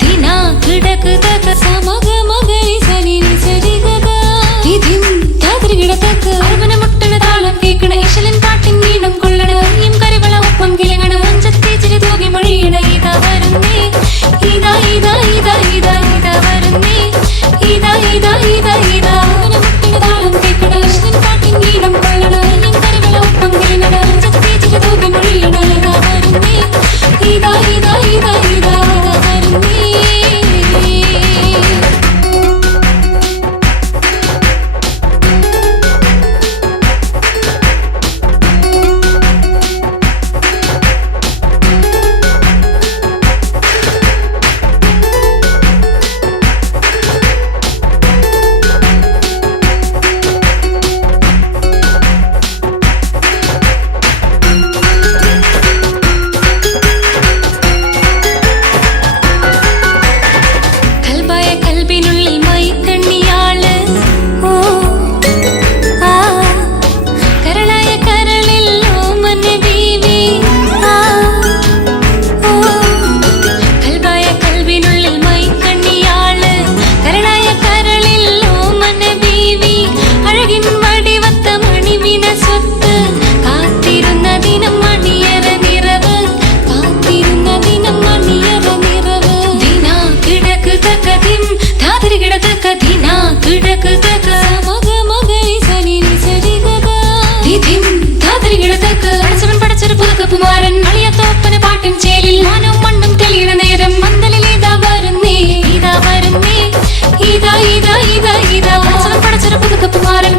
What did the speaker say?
ധിനാ കിടക്ക് തക സമഗ മഗരി സനി നി സരി ഗഗ ദിധിം താതിരി കിടതക അർവന മുട്ടണ താളം കേക്കണ ഇശലൻ പാട്ടിൻ നീണം കൊള്ളണ യും കരവള ഒപ്പം കിളങ്ങണ മഞ്ചത്തെ ചിരി തൂകി മൊഴിയണ ഇതാ വരുന്നേ ഇതാ ഇതാ ഇതാ ഇതാ ഇതാ വരുന്നേ ഇതാ ഇതാ ഇതാ ഇതാ അർവന മുട്ടണ താളം കേക്കണ ഇശലൻ പാട്ടിൻ നീണം കൊള്ളണ യും കരവള ഒപ്പം കിളങ്ങണ മഞ്ചത്തെ ചിരി തൂകി മൊഴിയണ ഇതാ വരുന്നേ ഇതാ ഇതാ ഇതാ ഇതാ ഇതാ വരുന്നേ കുമാരൻ അളിയത്തോപ്പന പാട്ടിൻ ചേലിൽ മാനവും മണ്ണും തെളിയണ നേരം മന്ദലിൽ ഇതാ വരുന്നേ ഇതാ വരുന്നേ ഇതാ ഇതാ ഇതാ ഇതാ പടച്ചൊരു പുതുക്കപ്പുമാരൻ